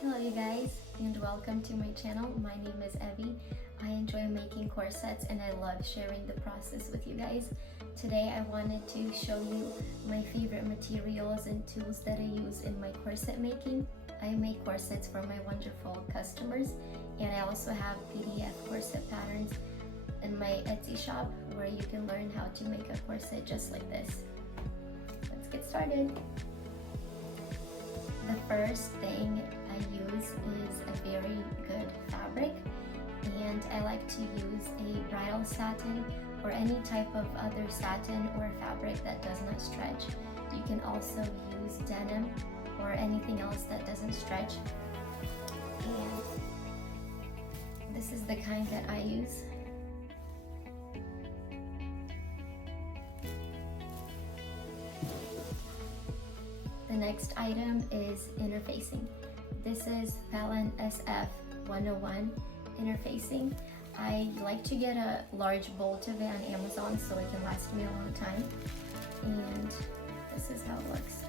Hello you guys, and welcome to my channel. My name is Evie. I enjoy making corsets and I love sharing the process with you guys. Today I wanted to show you my favorite materials and tools that I use in my corset making. I make corsets for my wonderful customers, and I also have PDF corset patterns in my Etsy shop where you can learn how to make a corset just like this. Let's get started. The first thing I use is a very good fabric, and I like to use a bridal satin or any type of other satin or fabric that does not stretch. You can also use denim or anything else that doesn't stretch. And this is the kind that I use. The next item is interfacing. This is Pellon SF 101 interfacing. I like to get a large bolt of it on Amazon so it can last me a long time. And this is how it looks.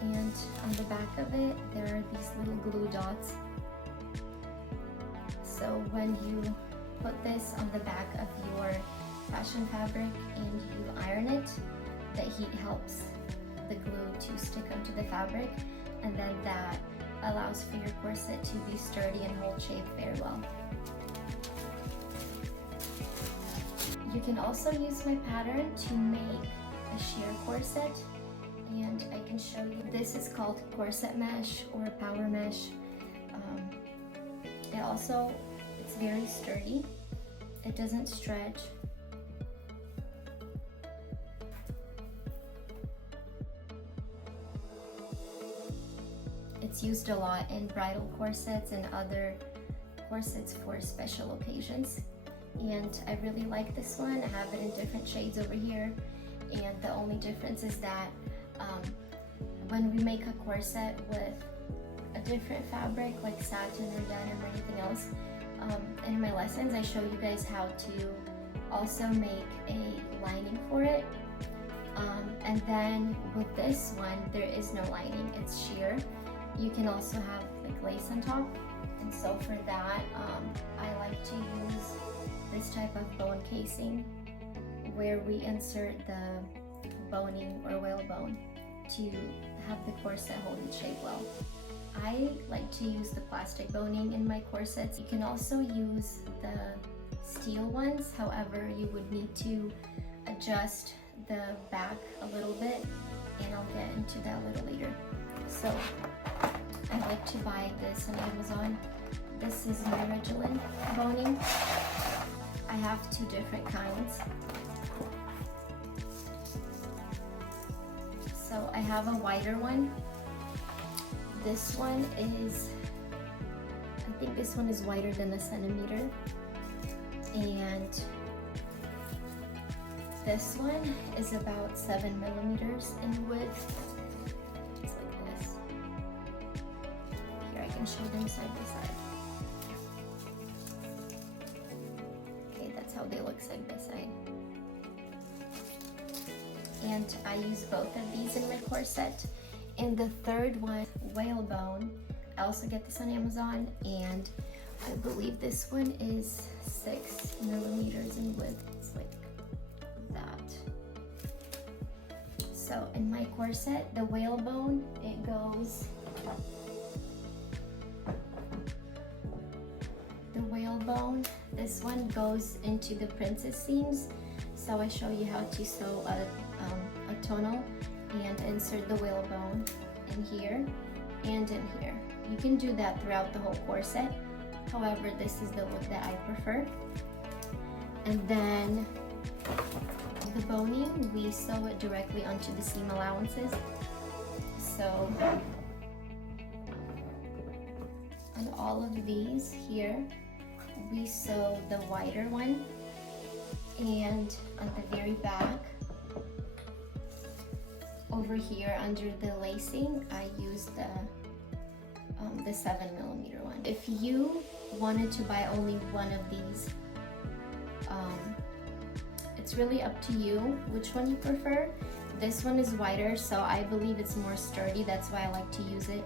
And on the back of it, there are these little glue dots. So when you put this on the back of your fashion fabric and you iron it, the heat helps the glue to stick onto the fabric, and then that allows for your corset to be sturdy and hold shape very well. You can also use my pattern to make a sheer corset, and I can show you. This is called corset mesh or power mesh. It's very sturdy. It doesn't stretch. It's used a lot in bridal corsets and other corsets for special occasions. And I really like this one. I have it in different shades over here. And the only difference is that when we make a corset with a different fabric like satin or denim or anything else, in my lessons I show you guys how to also make a lining for it. And then with this one, there is no lining, it's sheer. You can also have like lace on top, and so for that I like to use this type of bone casing where we insert the boning or whalebone to have the corset hold its shape well. I like to use the plastic boning in my corsets. You can also use the steel ones, however you would need to adjust the back a little bit, and I'll get into that a little later. So I like to buy this on Amazon. This is Miragelin boning. I have two different kinds. So I have a wider one. This one is, I think this one is wider than a centimeter. And this one is about 7 millimeters in width. Show them side by side. Okay, that's how they look side by side. And I use both of these in my corset. And the third one, whalebone, I also get this on Amazon, and I believe this one is 6 millimeters in width. It's like that. So in my corset, the whalebone, it goes whalebone. This one goes into the princess seams, so I show you how to sew a tonal and insert the whalebone in here and in here. You can do that throughout the whole corset, however this is the look that I prefer. And then the boning, we sew it directly onto the seam allowances. So on all of these here, we sew the wider one, and on the very back over here under the lacing, I use the 7 millimeter one. If you wanted to buy only one of these, it's really up to you which one you prefer. This one is wider, so I believe it's more sturdy. That's why I like to use it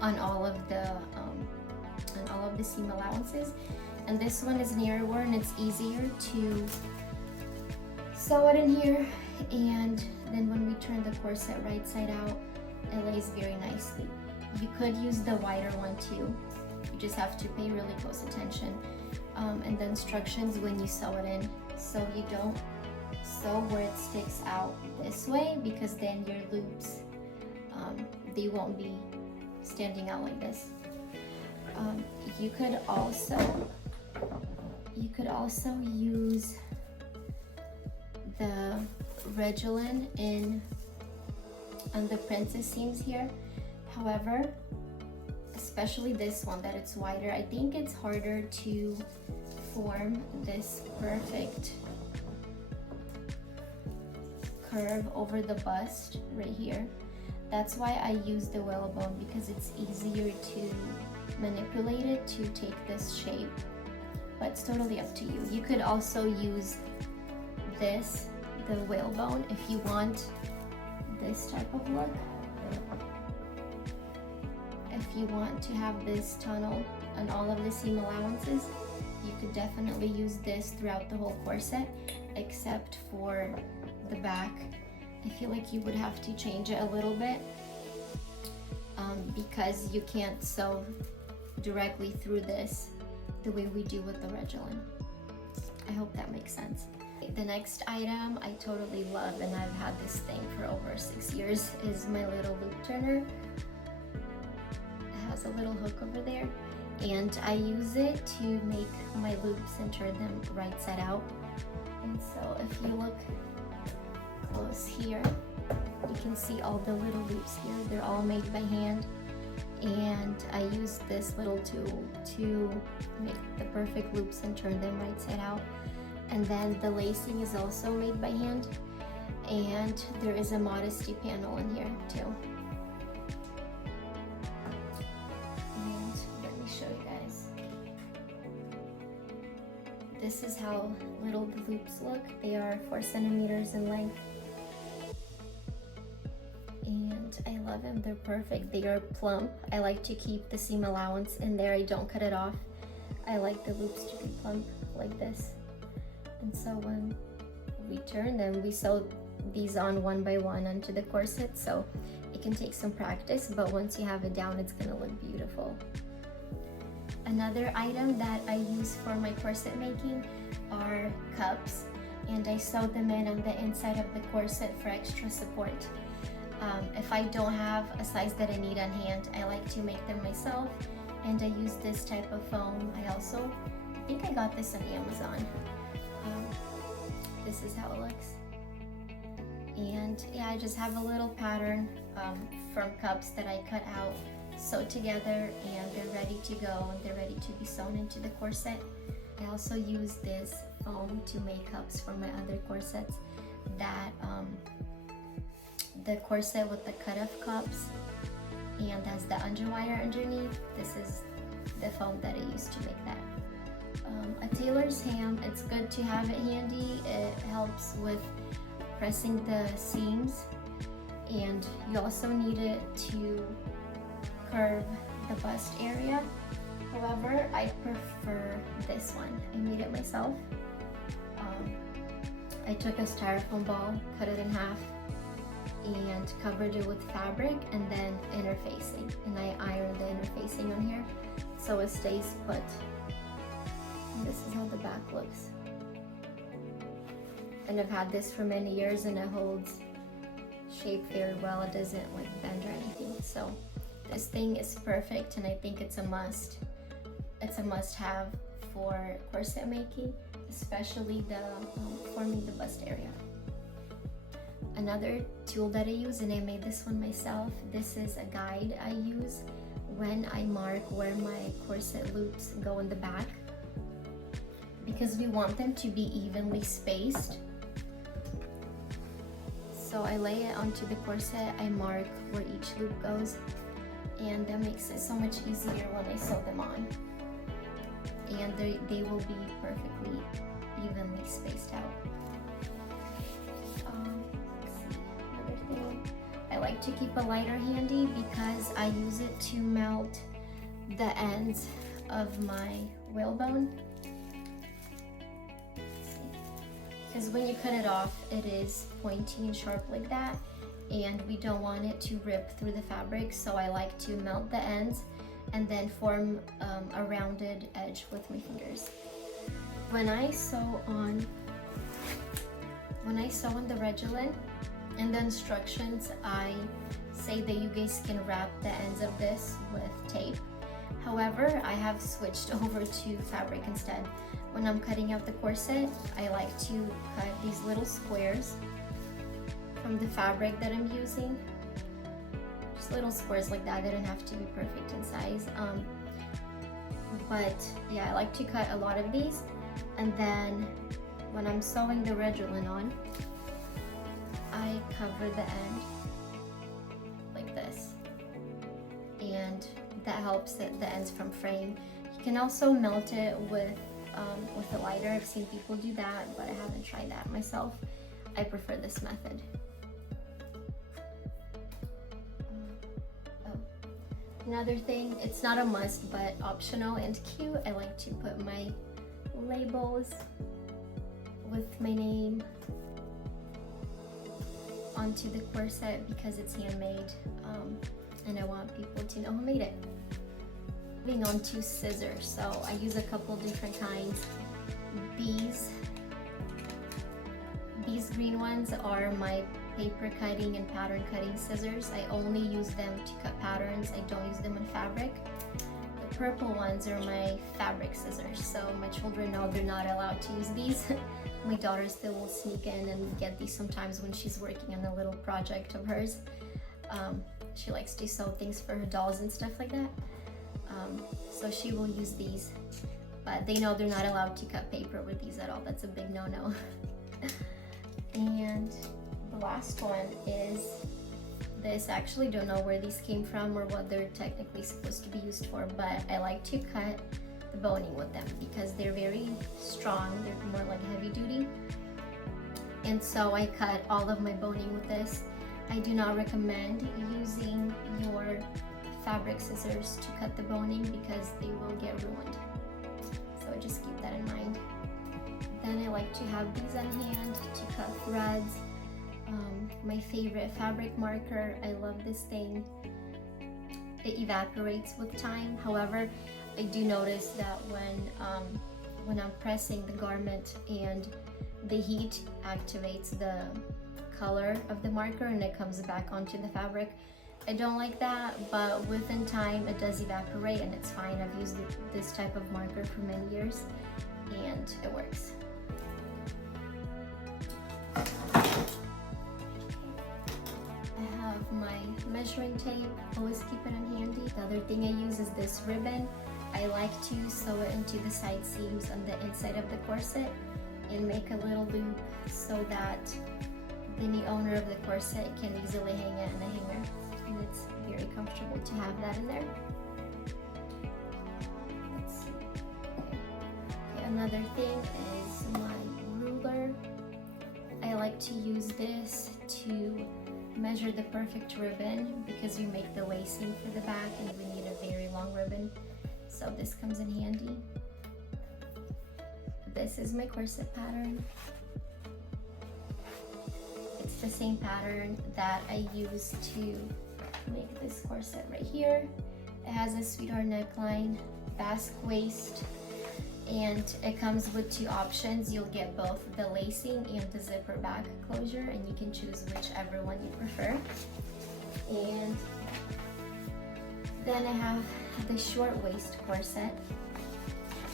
on all of the seam allowances. And this one is narrower and it's easier to sew it in here. And then when we turn the corset right side out, it lays very nicely. You could use the wider one too. You just have to pay really close attention. And the instructions when you sew it in, so you don't sew where it sticks out this way, because then your loops, they won't be standing out like this. You could also use the Regolin on the princess seams here. However, especially this one that it's wider, I think it's harder to form this perfect curve over the bust right here. That's why I use the whalebone, because it's easier to manipulate it to take this shape, but it's totally up to you. You could also use this, the whalebone, if you want this type of look. If you want to have this tunnel on all of the seam allowances, you could definitely use this throughout the whole corset, except for the back. I feel like you would have to change it a little bit because you can't sew directly through this the way we do with the Regolin. I hope that makes sense. The next item I totally love, and I've had this thing for over 6 years, is my little loop turner. It has a little hook over there, and I use it to make my loops and turn them right side out. And so if you look close here, you can see all the little loops here. They're all made by hand, and I use this little tool to make the perfect loops and turn them right side out. And then the lacing is also made by hand, and there is a modesty panel in here too. And let me show you guys. This is how little the loops look. They are 4 centimeters in length. And I love them, they're perfect. They are plump. I like to keep the seam allowance in there. I don't cut it off. I like the loops to be plump like this. And so when we turn them, we sew these on one by one onto the corset, so it can take some practice, but once you have it down, it's gonna look beautiful. Another item that I use for my corset making are cups, and I sew them in on the inside of the corset for extra support. If I don't have a size that I need on hand, I like to make them myself, and I use this type of foam. I think I got this on Amazon. This is how it looks. And yeah, I just have a little pattern from cups that I cut out, sewed together, and they're ready to go, and they're ready to be sewn into the corset. I also use this foam to make cups for my other corsets. That the corset with the cut-off cups and has the underwire underneath. This is the foam that I used to make that. A tailor's ham, it's good to have it handy. It helps with pressing the seams, and you also need it to curve the bust area. However, I prefer this one. I made it myself. I took a styrofoam ball, cut it in half, and covered it with fabric, and then interfacing. And I ironed the interfacing on here so it stays put. And this is how the back looks. And I've had this for many years, and it holds shape very well. It doesn't like bend or anything. So this thing is perfect, and I think it's a must. It's a must-have for corset making, especially the forming the bust area. Another tool that I use, and I made this one myself, this is a guide I use when I mark where my corset loops go in the back, because we want them to be evenly spaced. So I lay it onto the corset, I mark where each loop goes, and that makes it so much easier when I sew them on. And they will be perfectly evenly spaced out. like to keep a lighter handy because I use it to melt the ends of my whalebone. Because when you cut it off, it is pointy and sharp like that, and we don't want it to rip through the fabric, so I like to melt the ends and then form a rounded edge with my fingers. When I sew on the regolin, in the instructions I say that you guys can wrap the ends of this with tape. However, I have switched over to fabric instead. When I'm cutting out the corset, I like to cut these little squares from the fabric that I'm using. Just little squares like that. They don't have to be perfect in size. But yeah, I like to cut a lot of these. And then when I'm sewing the regolin on, I cover the end like this. And that helps the ends from fraying. You can also melt it with a lighter. I've seen people do that, but I haven't tried that myself. I prefer this method. Another thing, it's not a must, but optional and cute, I like to put my labels with my name onto the corset because it's handmade, and I want people to know who made it. Moving on to scissors, so I use a couple different kinds. These green ones are my paper cutting and pattern cutting scissors. I only use them to cut patterns. I don't use them in fabric. The purple ones are my fabric scissors, so my children know they're not allowed to use these. My daughter still will sneak in and get these sometimes when she's working on a little project of hers. She likes to sew things for her dolls and stuff like that. So she will use these, but they know they're not allowed to cut paper with these at all. That's a big no-no. And the last one is this. I actually don't know where these came from or what they're technically supposed to be used for, but I like to cut the boning with them because they're very strong. They're more like heavy duty. And so I cut all of my boning with this. I do not recommend using your fabric scissors to cut the boning because they will get ruined. So just keep that in mind. Then I like to have these on hand to cut threads. My favorite fabric marker, I love this thing. It evaporates with time. However, I do notice that when I'm pressing the garment and the heat activates the color of the marker and it comes back onto the fabric. I don't like that, but within time it does evaporate and it's fine. I've used this type of marker for many years and it works. I have my measuring tape, always keep it on handy. The other thing I use is this ribbon. I like to sew it into the side seams on the inside of the corset and make a little loop so that the new owner of the corset can easily hang it in a hanger. And it's very comfortable to have that in there. Let's see. Okay, another thing is my ruler. I like to use this to measure the perfect ribbon because we make the lacing for the back and we need a very long ribbon. So this comes in handy. This is my corset pattern. It's the same pattern that I use to make this corset right here. It has a sweetheart neckline, basque waist, and it comes with two options. You'll get both the lacing and the zipper back closure, and you can choose whichever one you prefer. And then I have the short waist corset.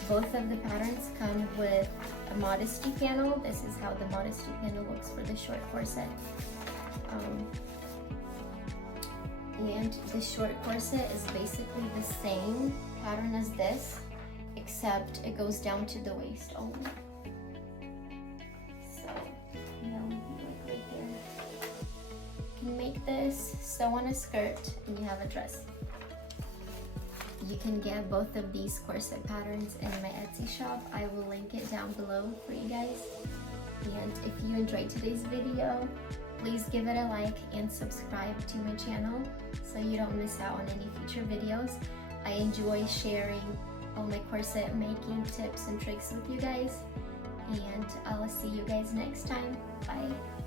Both of the patterns come with a modesty panel. This is how the modesty panel looks for the short corset. And the short corset is basically the same pattern as this, except it goes down to the waist only. So, like right there. You can make this, sew on a skirt, and you have a dress. You can get both of these corset patterns in my Etsy shop. I will link it down below for you guys. And if you enjoyed today's video, please give it a like and subscribe to my channel so you don't miss out on any future videos. I enjoy sharing all my corset making tips and tricks with you guys, and I'll see you guys next time. Bye.